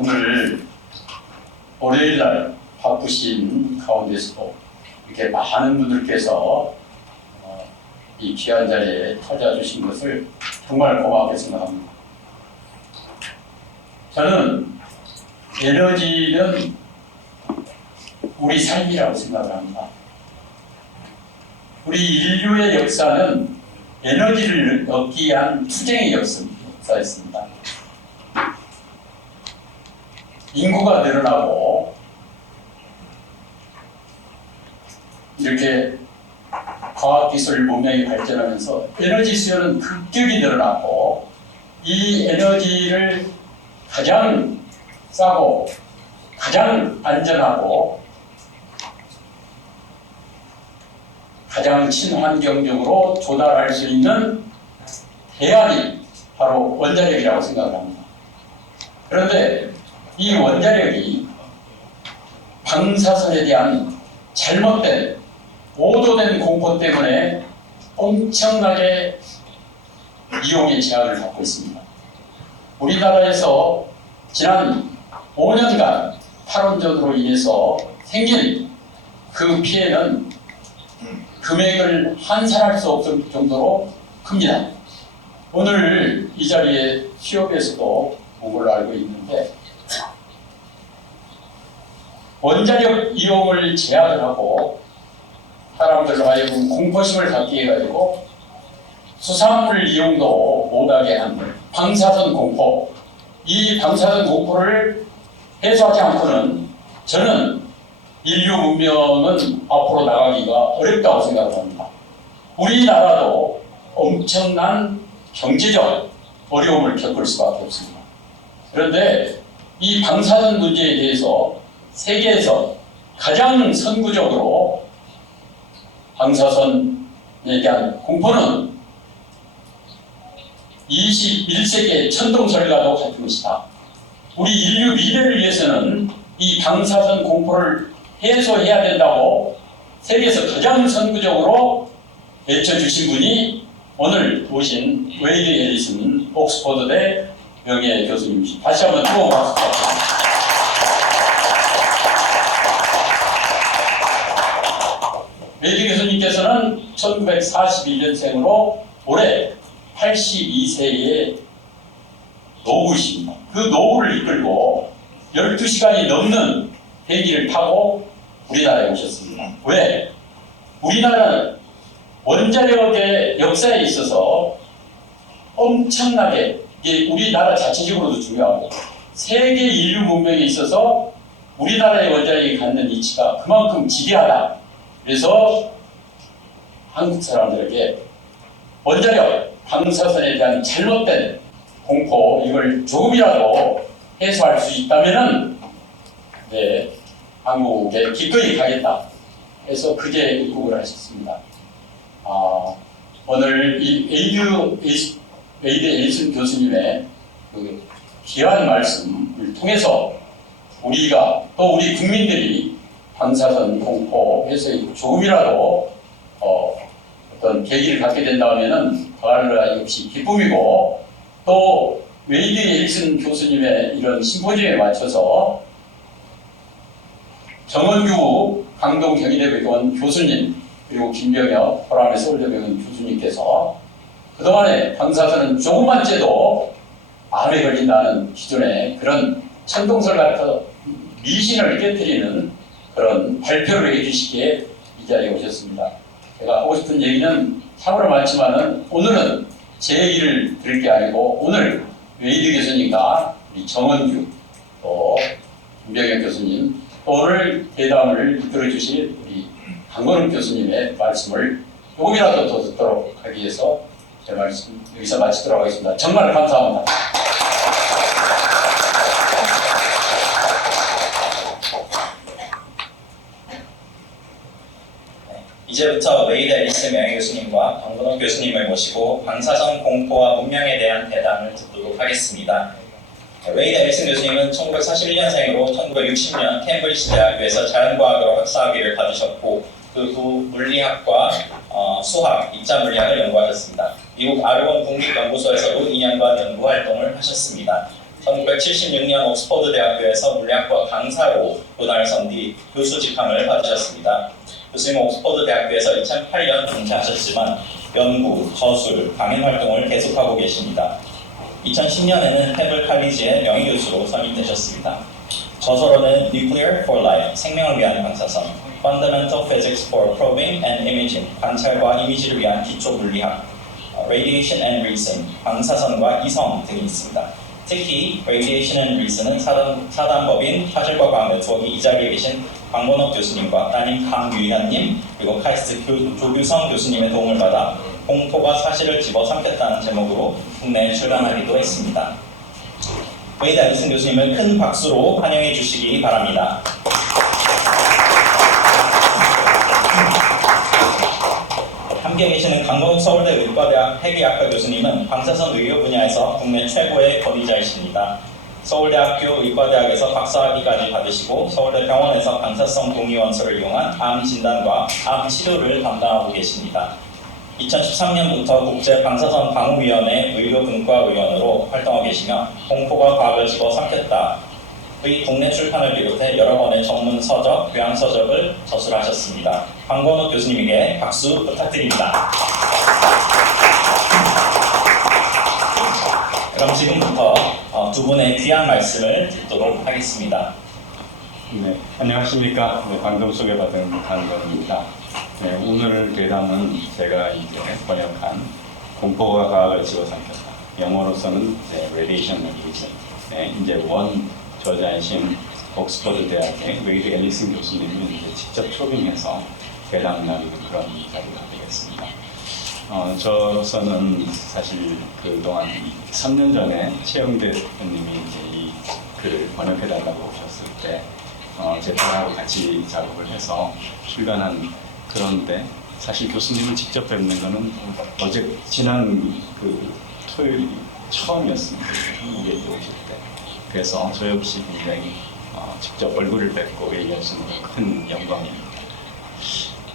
오늘 월요일날 바쁘신 가운데서도 이렇게 많은 분들께서 이 귀한 자리에 찾아주신 것을 정말 고맙게 생각합니다. 저는 에너지는 우리 삶이라고 생각을 합니다. 우리 인류의 역사는 에너지를 얻기 위한 투쟁의 역사였습니다. 인구가 늘어나고 이렇게 과학기술 문명이 발전하면서 에너지 수요는 급격히 늘어났고, 이 에너지를 가장 싸고 가장 안전하고 가장 친환경적으로 조달할 수 있는 대안이 바로 원자력이라고 생각을 합니다. 그런데 이 원자력이 방사선에 대한 잘못된 오도된 공포 때문에 엄청나게 이용의 제약을 받고 있습니다. 우리나라에서 지난 5년간 탈원전으로 인해서 생긴 그 피해는 금액을 환산할 수 없을 정도로 큽니다. 오늘 이 자리에 취업에서도 온 걸로 알고 있는데, 원자력 이용을 제한을 하고 사람들로 하여금 공포심을 갖게 해가지고 수산물 이용도 못하게 한 방사선 공포, 이 방사선 공포를 해소하지 않고는 저는 인류 문명은 앞으로 나가기가 어렵다고 생각을 합니다. 우리나라도 엄청난 경제적 어려움을 겪을 수밖에 없습니다. 그런데 이 방사선 문제에 대해서 세계에서 가장 선구적으로 방사선에 대한 공포는 21세기의 천동설과도 같은 것이다. 우리 인류 미래를 위해서는 이 방사선 공포를 해소해야 된다고 세계에서 가장 선구적으로 외쳐주신 분이 오늘 오신 웨이드 앨리슨 옥스퍼드대 명예 교수님이십니다. 다시 한번 뜨거운 박수 부탁드립니다. 웨이드 교수님께서는 1941년생으로 올해 82세의 노부이십니다. 그 노부를 이끌고 12시간이 넘는 비행기를 타고 우리나라에 오셨습니다. 왜? 우리나라는 원자력의 역사에 있어서 엄청나게, 이게 우리나라 자체적으로도 중요하고 세계 인류 문명에 있어서 우리나라의 원자력이 갖는 위치가 그만큼 지대하다. 그래서 한국 사람들에게 원자력, 방사선에 대한 잘못된 공포, 이걸 조금이라도 해소할 수 있다면은 한국에 기꺼이 가겠다 해서 그제 입국을 하셨습니다. 오늘 이 웨이드 앨리슨 교수님의 그 귀한 말씀을 통해서 우리가 또 우리 국민들이 방사선 공포 해소에 조금이라도 어떤 계기를 갖게 된다면은 더할 역시 기쁨이고, 또 웨이드 앨리슨 교수님의 이런 심포지엄에 맞춰서 정원규 강동 경희대병원 교수님, 그리고 김병혁 호남의 서울대병원 교수님께서 그동안에 방사선은 조금만 쬐도 암에 걸린다는 기존의 그런 천동설 같은 미신을 깨뜨리는 그런 발표를 해주시기에 이 자리에 오셨습니다. 제가 하고 싶은 얘기는 참으로 많지만은 오늘은 제 얘기를 들을 게 아니고, 오늘 웨이드 교수님과 우리 정원규 또 김병혁 교수님, 또 오늘 대담을 이끌어 주실 우리 강건욱 교수님의 말씀을 조금이라도 더 듣도록 하기 위해서 제 말씀 여기서 마치도록 하겠습니다. 정말 감사합니다. 이제부터 웨이드 앨리슨 명예교수님과 강건욱 교수님을 모시고 방사선 공포와 문명에 대한 대담을 듣도록 하겠습니다. 웨이드 앨리슨 교수님은 1941년생으로 1960년 캠브리지 대학교에서 자연과학으로 박사학위를 받으셨고, 그 후 물리학과 수학, 입자 물리학을 연구하셨습니다. 미국 아르곤 국립연구소에서도 2년간 연구 활동을 하셨습니다. 1976년 옥스퍼드대학교에서 물리학과 강사로 교단을 선 뒤 교수 직함을 받으셨습니다. 교수님은 옥스퍼드대학교에서 2008년 은퇴하셨지만 연구, 저술, 강연 활동을 계속하고 계십니다. 2010년에는 페블 칼리지의 명예교수로 선임되셨습니다. 저서로는 Nuclear for Life, 생명을 위한 방사선, Fundamental Physics for Probing and Imaging, 관찰과 이미지를 위한 기초 물리학, Radiation and Reason, 방사선과 이성 등이 있습니다. 특히 Radiation and Reason은 사단법인 화질과 과학 네트워크 이 자리에 계신 박문옥 교수님과 따님 강유현님 그리고 카이스트 조규성 교수님의 도움을 받아 공포가 사실을 집어삼켰다는 제목으로 국내에 출간하기도 했습니다. 웨이드 앨리슨 교수님을 큰 박수로 환영해 주시기 바랍니다. 함께 계시는 강건욱 서울대 의과대학 핵의학과 교수님은 방사선 의료 분야에서 국내 최고의 권위자이십니다. 서울대학교 의과대학에서 박사학위까지 받으시고 서울대 병원에서 방사성 동위원소를 이용한 암 진단과 암 치료를 담당하고 계십니다. 2013년부터 국제방사선방호위원회 의료분과위원으로 활동하고 계시며 공포가 과학을 집어삼켰다의 국내 출판을 비롯해 여러 권의 전문 서적, 교양 서적을 저술하셨습니다. 강건욱 교수님에게 박수 부탁드립니다. 그럼 지금부터 두 분의 귀한 말씀을 듣도록 하겠습니다. 네, 안녕하십니까. 네, 방금 소개받은 강건욱입니다. 네, 오늘 대담은 제가 이제 번역한 공포가 과학을 집어삼켰다. 영어로서는 Radiation and Reason. 네, 이제 원 저자이신 옥스퍼드 대학의 웨이드 앨리슨 교수님을 이제 직접 초빙해서 대담을 나누는 그런 자리가 되겠습니다. 저로서는 사실 그동안 3년 전에 최영대 대표님이 이제 이 글을 번역해달라고 오셨을 때 제가 같이 작업을 해서 출간한 그런데 사실 교수님을 직접 뵙는 거는 지난 그 토요일이 처음이었습니다. 한국에 오실 때. 그래서 저 역시 굉장히 직접 얼굴을 뵙고 얘기할 수 있는 큰 영광입니다.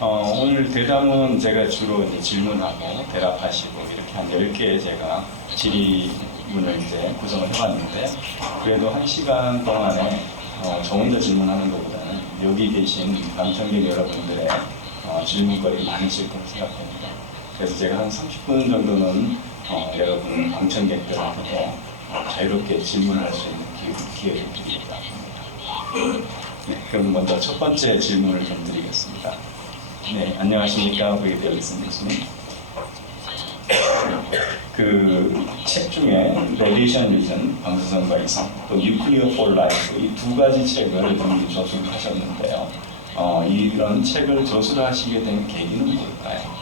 오늘 대담은 제가 주로 이제 질문하고 대답하시고 이렇게 한 10개의 제가 질의문을 이제 구성을 해봤는데 그래도 1시간 동안에 저 혼자 질문하는 것보다는 여기 계신 방청객 여러분들의 질문거리 많으실 거라고 생각합니다. 그래서 제가 한 30분 정도는 여러분 방청객들한테도 자유롭게 질문할 수 있는 기회를 드리겠다 합니다. 네, 그럼 먼저 첫 번째 질문을 좀 드리겠습니다. 네, 안녕하십니까, 웨이드 앨리슨 교수님. 그 책 중에 Radiation Reason, 방사선과 이성, 또 Nuclear for Life 이 두 가지 책을 이미 저술하셨는데요. 이런 책을 저술하시게 된 계기는 뭘까요?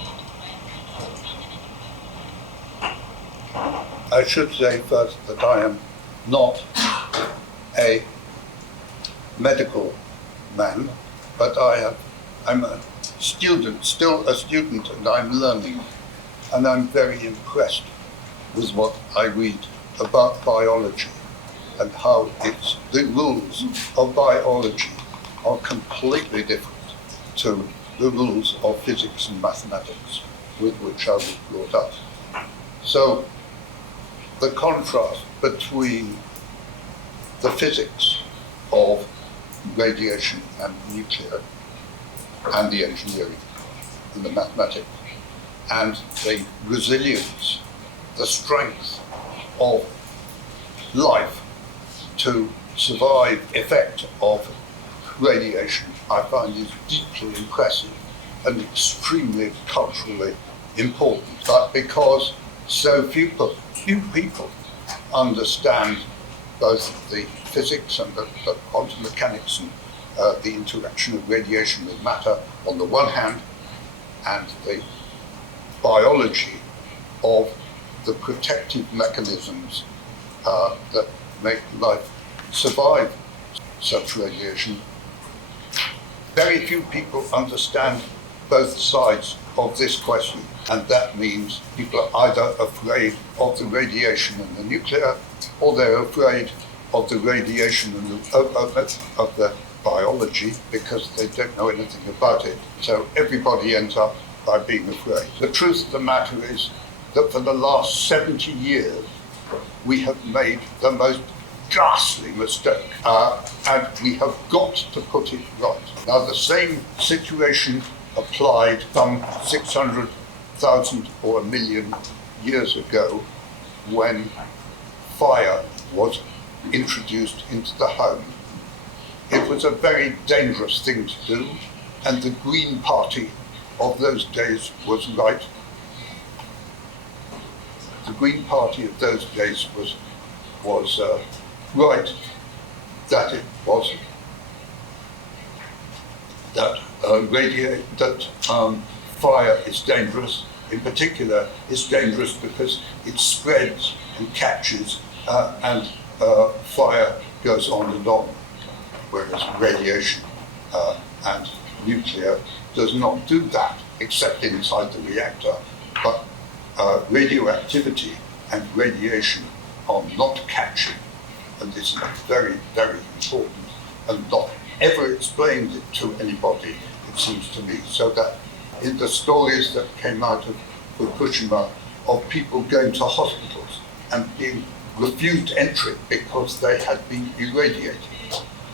I should say first that I am not a medical man, but I'm a student, still a student, and I'm learning. And I'm very impressed with what I read about biology and how the rules of biology are completely different to the rules of physics and mathematics with which I was brought up. So the contrast between the physics of radiation and nuclear and the engineering and the mathematics and the resilience, the strength of life to survive effect of radiation, I find is deeply impressive and extremely culturally important. But because so few people understand both the physics and the quantum mechanics and the interaction of radiation with matter on the one hand, and the biology of the protective mechanisms that make life survive such radiation. Very few people understand both sides of this question, and that means people are either afraid of the radiation and the nuclear, or they're afraid of the radiation and of the biology because they don't know anything about it. So everybody ends up by being afraid. The truth of the matter is that for the last 70 years we have made the most ghastly mistake, and we have got to put it right. Now, the same situation applied some 600,000 or a million years ago when fire was introduced into the home. It was a very dangerous thing to do, and the Green Party of those days was right. The Green Party of those days was right that it was that fire is dangerous. In particular, it's dangerous because it spreads and catches, and fire goes on and on, whereas radiation and nuclear does not do that, except inside the reactor. But radioactivity and radiation are not catching, and this is very, very important, and not ever explained it to anybody, it seems to me. So that in the stories that came out of Fukushima of people going to hospitals and being refused entry because they had been irradiated,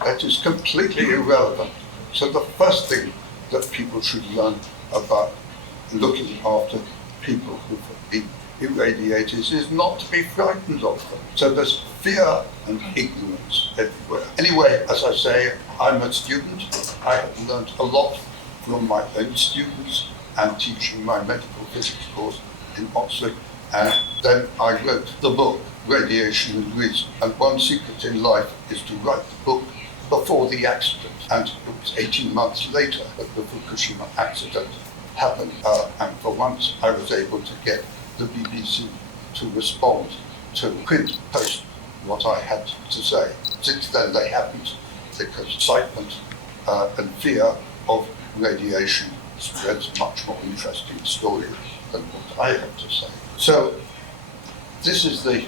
that is completely irrelevant. So the first thing that people should learn about looking after people who've been irradiated is not to be frightened of them. So there's fear and ignorance everywhere. Anyway, as I say, I'm a student. I have learned a lot from my own students and teaching my medical physics course in Oxford. And then I wrote the book, Radiation and Reason. And one secret in life is to write the book before the accident. And it was 18 months later that the Fukushima accident happened. And for once I was able to get the BBC to respond to print post what I had to say. Since then they haven't, because excitement and fear of radiation spreads much more interesting stories than what I have to say. So this is the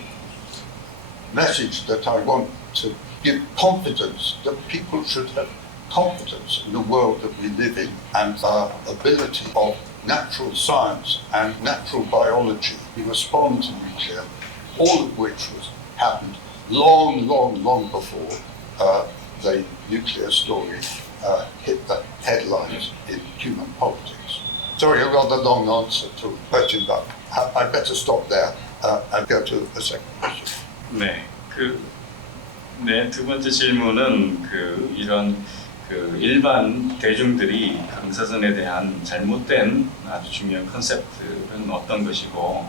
message that I want to give confidence, that people should have confidence in the world that we live in and our ability of natural science and natural biology to respond to nuclear, all of which happened long, long, long before the nuclear story hit the headlines in human politics. Sorry, a rather long answer to a question, but I better stop there and go to a second question. 네, 두 번째 질문은 이런 일반 대중들이 방사선에 대한 잘못된 아주 중요한 컨셉트는 어떤 것이고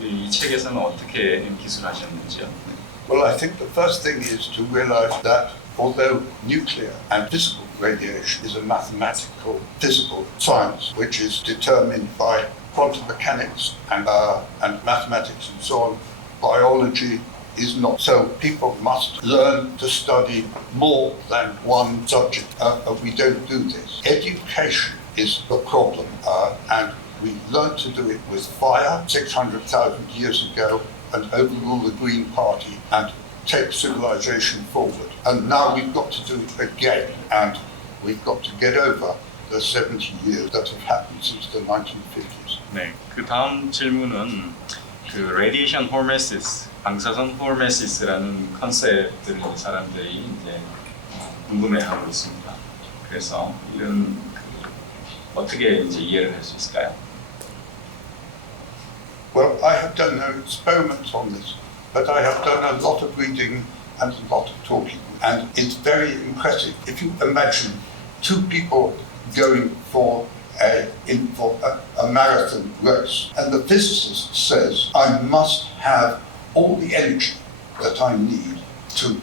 이 책에서는 어떻게 기술하셨는지요? Well, I think the first thing is to realize that although nuclear and physical radiation is a mathematical physical science which is determined by quantum mechanics and mathematics and so on, biology is not. So people must learn to study more than one subject. We don't do this. Education is the problem, and we learned to do it with fire 600,000 years ago and overrule the Green Party and take civilization forward. And now we've got to do it again, and we've got to get over the 70 years that have happened since the 1950s. 네, 그 다음 질문은 radiation hormesis, 방사선 hormesis라는 컨셉들을 사람들이 이제 궁금해하고 있습니다. 그래서 이런 어떻게 이제 이해를 할 수 있을까요? Well, I have done no experiments on this, but I have done a lot of reading and a lot of talking, and it's very impressive. If you imagine two people going for a marathon race, and the physicist says, I must have all the energy that I need to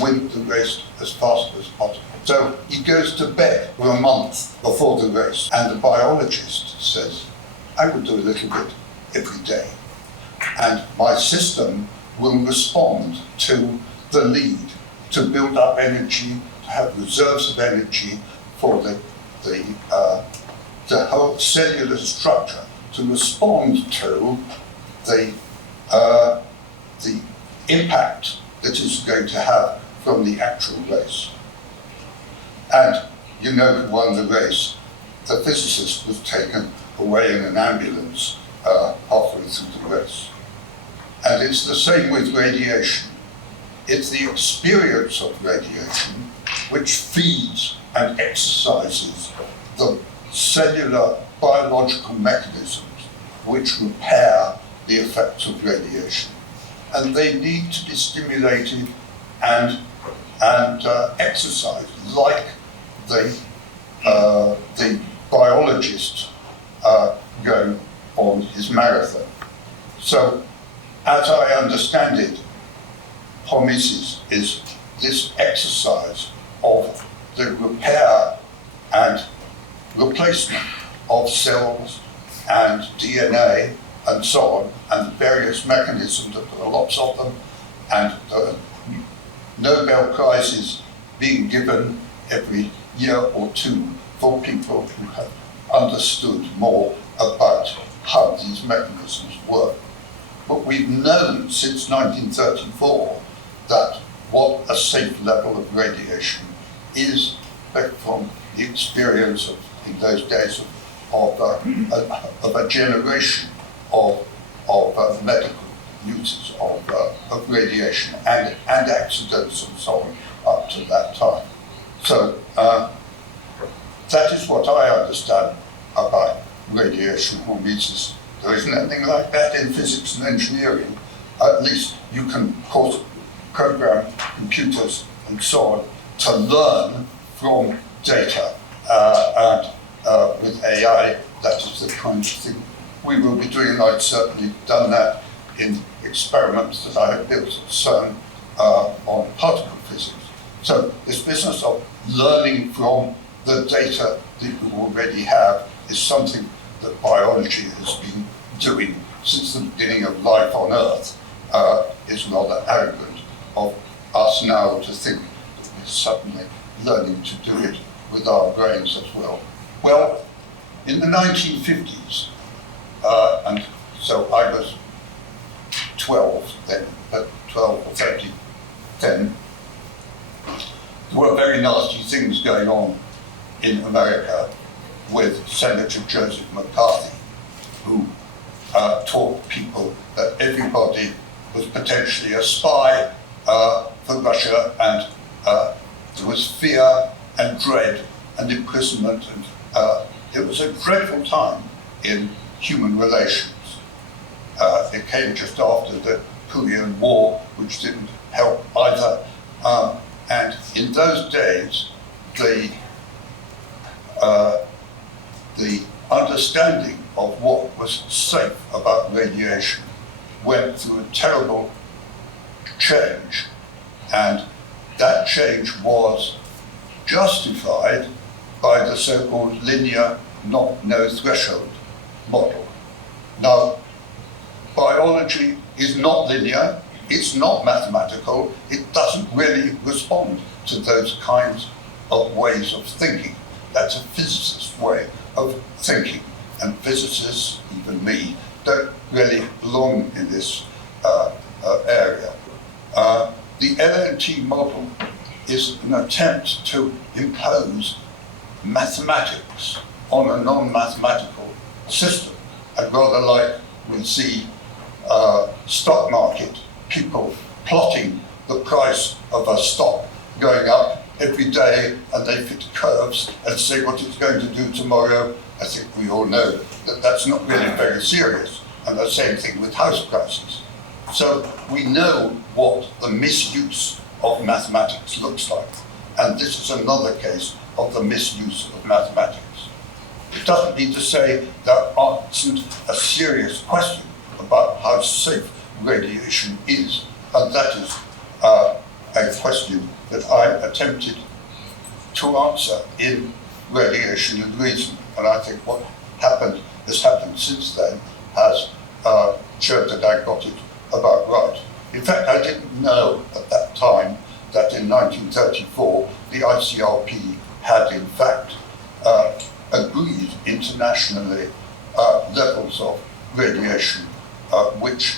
win the race as fast as possible. So he goes to bed for a month before the race, and the biologist says, I will do a little bit every day, and my system will respond to the lead, to build up energy, to have reserves of energy for the whole cellular structure to respond to the impact that it's going to have from the actual race. And you know who won the race? The physicist was taken away in an ambulance halfway through the race. And it's the same with radiation. it's the experience of radiation which feeds and exercises the cellular biological mechanisms which repair the effects of radiation. And they need to be stimulated and exercised like the biologist going on his marathon. So, as I understand it, hormesis is this exercise of the repair and replacement of cells and DNA and so on, and various mechanisms, that there are lots of them, and Nobel Prizes being given every year or two for people who have understood more about how these mechanisms work. But we've known since 1934 that what a safe level of radiation is, back from the experience of, in those days, of a generation of medical uses of radiation and accidents and so on up to that time. So that is what I understand about radiation hormesis. There isn't anything like that in physics and engineering. At least you can, of course, program computers and so on to learn from data, and with AI, that is the kind of thing we will be doing. I've certainly done that in experiments that I have built at CERN on particle physics. So this business of learning from the data that you already have is something that biology has been doing since the beginning of life on Earth. It's rather arrogant of us now to think that we're suddenly learning to do it with our brains as well. Well, in the 1950s, and so I was 12 then, but 12 or 13 then, there were very nasty things going on in America with Senator Joseph McCarthy, who taught people that everybody was potentially a spy for Russia, and there was fear and dread and imprisonment, and it was a dreadful time in human relations. It came just after the Korean War, which didn't help either. And in those days, the understanding of what was safe about radiation went through a terrible change, and that change was justified by the so-called linear no threshold model. Now, biology is not linear, it's not mathematical, it doesn't really respond to those kinds of ways of thinking. That's a physicist's way of thinking, and physicists, even me, don't really belong in this area. The LNT model is an attempt to impose mathematics on a non-mathematical system. I'd rather like we see stock market people plotting the price of a stock going up every day, and they fit curves and say what it's going to do tomorrow. I think we all know that that's not really very serious, and the same thing with house prices. So we know what the misuse of mathematics looks like, and this is another case of the misuse of mathematics. It doesn't mean to say there isn't a serious question about how safe radiation is, and that is a question that I attempted to answer in Radiation and Reason, and I think what has happened since then has showed that I got it about right. In fact, I didn't know at that time that in 1934 the ICRP had in fact agreed internationally levels of radiation which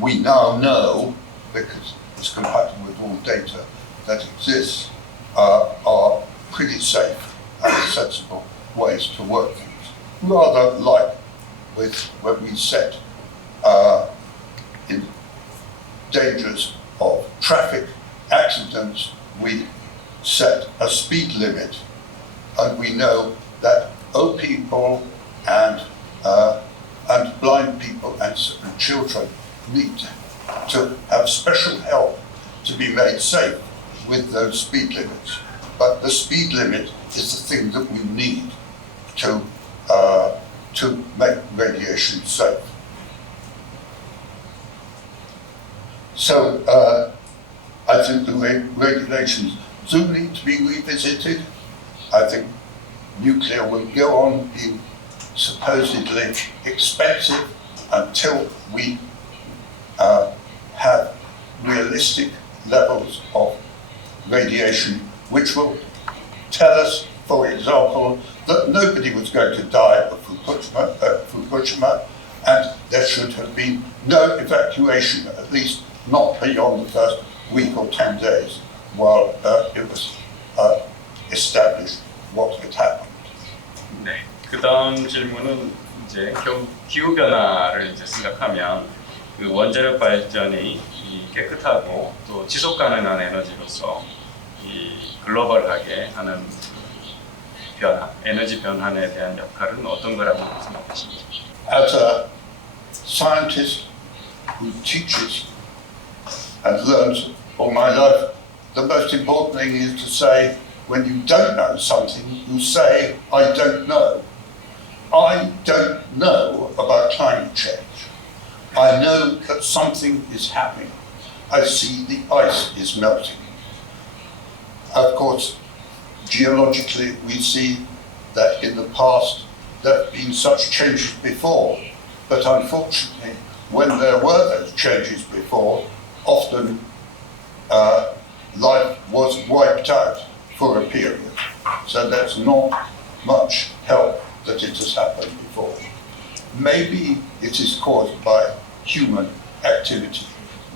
we now know, because it's compatible with all data that exists, are pretty safe and sensible ways to work things. Rather like with when we set in dangers of traffic accidents, we set a speed limit, and we know that old people and blind people and children need to have special help to be made safe with those speed limits. But the speed limit is the thing that we need to make radiation safe. So I think the regulations do need to be revisited. I think nuclear will go on being supposedly expensive until we have realistic levels of radiation which will tell us, for example, that nobody was going to die at Fukushima, and there should have been no evacuation, at least not beyond the first week or 10 days, while it was established what had happened. 네. 그 다음 질문은 이제 기후 변화를 이제 생각하면 그 원자력 발전이 이 깨끗하고 또 지속 가능한 에너지로서 이 글로벌하게 하는 변화, 에너지 변환에 대한 역할은 어떤 거라고 생각하십니까? As a scientist who teaches and learns all my life, the most important thing is to say, when you don't know something, you say, I don't know. I don't know about climate change. I know that something is happening. I see the ice is melting. Of course, geologically, we see that in the past there have been such changes before, but unfortunately, when there were those changes before, often life was wiped out for a period. So there's not much help that it has happened before. Maybe it is caused by human activity.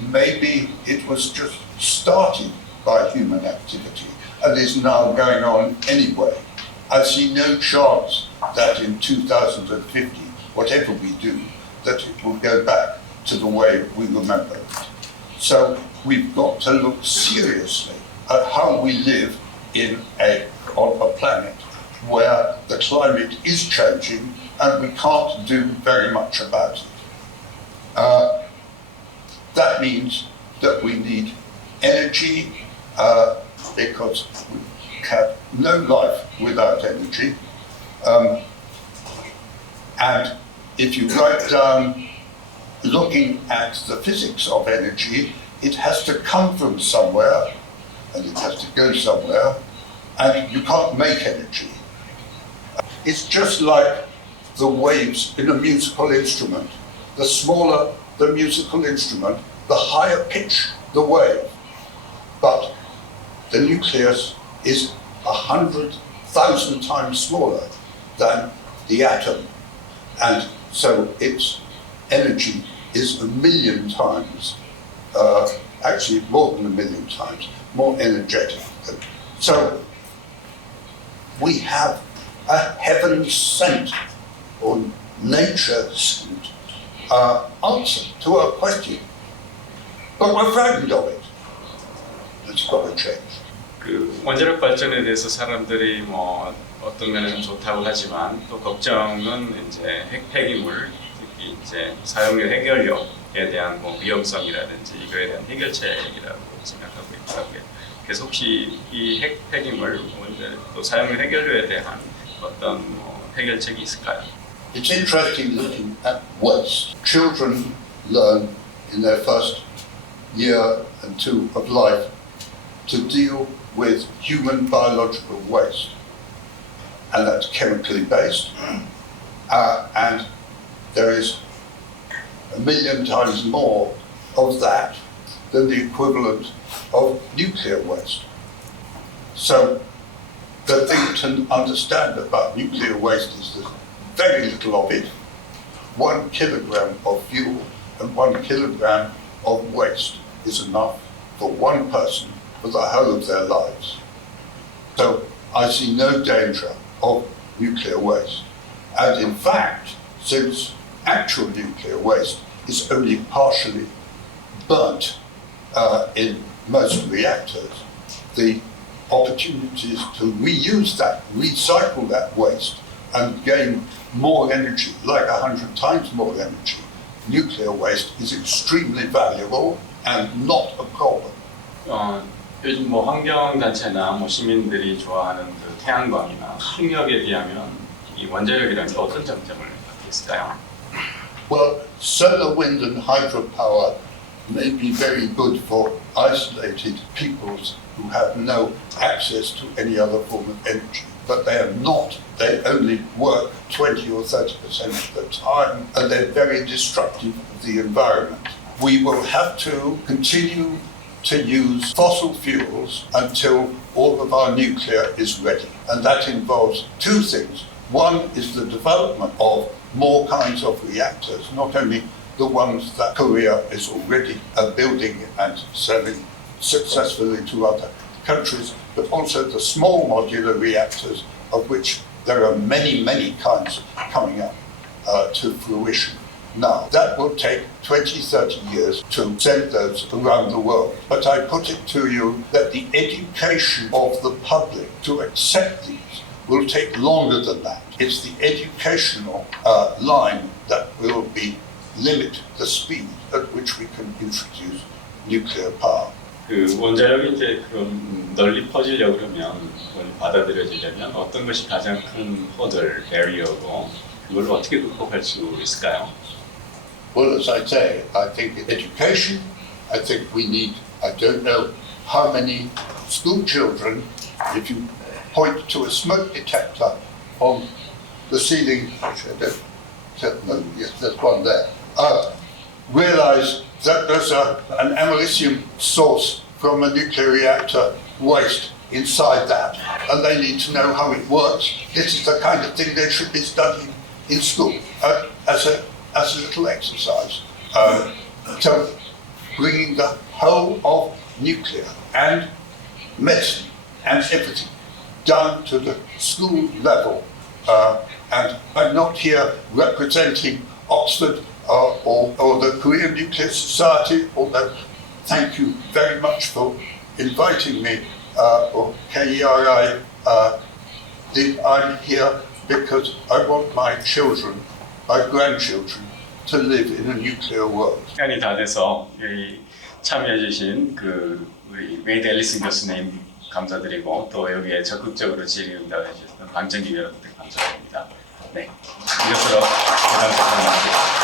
Maybe it was just started by human activity and is now going on anyway. I see no chance that in 2050, whatever we do, that it will go back to the way we remember it. So we've got to look seriously at how we live on a planet where the climate is changing and we can't do very much about it. That means that we need energy because we have no life without energy. And if you write down looking at the physics of energy, it has to come from somewhere and it has to go somewhere, and you can't make energy. It's just like the waves in a musical instrument. The smaller the musical instrument, the higher pitch the wave. But the nucleus is 100,000 times smaller than the atom. And so its energy is 1,000,000 times, actually more than 1,000,000 times, more energetic. So we have a heaven sent or nature sent answer to our question. But we're frightened of it. It's got to change. 그 원자력 발전에 대해서 사람들이 뭐 어떤 면에는 좋다고 하지만 또 걱정은 이제 핵폐기물, 특히 이제 사용료 해결료에 대한 뭐 위험성이라든지 이거에 대한 해결책이라고 생각하고 있더라고요. 그래서 혹시 이 핵폐기물 또 사용료 해결료에 대한 어떤 뭐 해결책이 있을까요? It's interesting looking at waste. Children learn in their first year and two of life to deal with human biological waste. And that's chemically based. And there is 1,000,000 times more of that than the equivalent of nuclear waste. So the thing to understand about nuclear waste is that very little of it, 1 kilogram of fuel and 1 kilogram of waste is enough for one person for the whole of their lives. So I see no danger of nuclear waste. And in fact, since actual nuclear waste is only partially burnt in most reactors, the opportunities to reuse that, recycle that waste and gain more energy, like 100 times more energy. Nuclear waste is extremely valuable and not a problem. 요즘 뭐 환경단체나 뭐 시민들이 좋아하는 그 태양광이나 풍력에 비하면 이 원자력이라는 게 어떤 장점을 갖고 있을까요? Well, solar, wind and hydropower may be very good for isolated peoples who have no access to any other form of energy. But they are not. They only work 20 or 30% of the time, and they're very destructive of the environment. We will have to continue to use fossil fuels until all of our nuclear is ready. And that involves two things. One is the development of more kinds of reactors, not only the ones that Korea is already building and selling successfully to other countries, but also the small modular reactors, of which there are many, many kinds coming up to fruition now. That will take 20, 30 years to send those around the world. But I put it to you that the education of the public to accept these will take longer than that. It's the educational line that will limit the speed at which we can introduce nuclear power. 그 원자력이 이제 그럼 널리 퍼지려고 그러면, 널리 받아들여지려면 어떤 것이 가장 큰 허들, 베리어고 그걸 어떻게 극복할 수 있을까요? Well, as I say, I think education, I think we need, I don't know how many school children, if you point to a smoke detector on the ceiling, yes, there's one there, realize that there's an americium source from a nuclear reactor waste inside that, and they need to know how it works. This is the kind of thing they should be studying in school as a little exercise. So bringing the whole of nuclear and medicine and everything down to the school level. And I'm not here representing Oxford or the Korean Nuclear Society, although thank you very much for inviting me, or KERI. I'm here because I want my children, my grandchildren, to live in a nuclear world. 시간이 다 돼서 여기 참여해주신 그 우리 웨이드 앨리슨 교수님 감사드리고, 또 여기에 적극적으로 질의응답해 주셨던 방청객 여러분들 감사드립니다. 네, 이것으로 대담 마치겠습니다.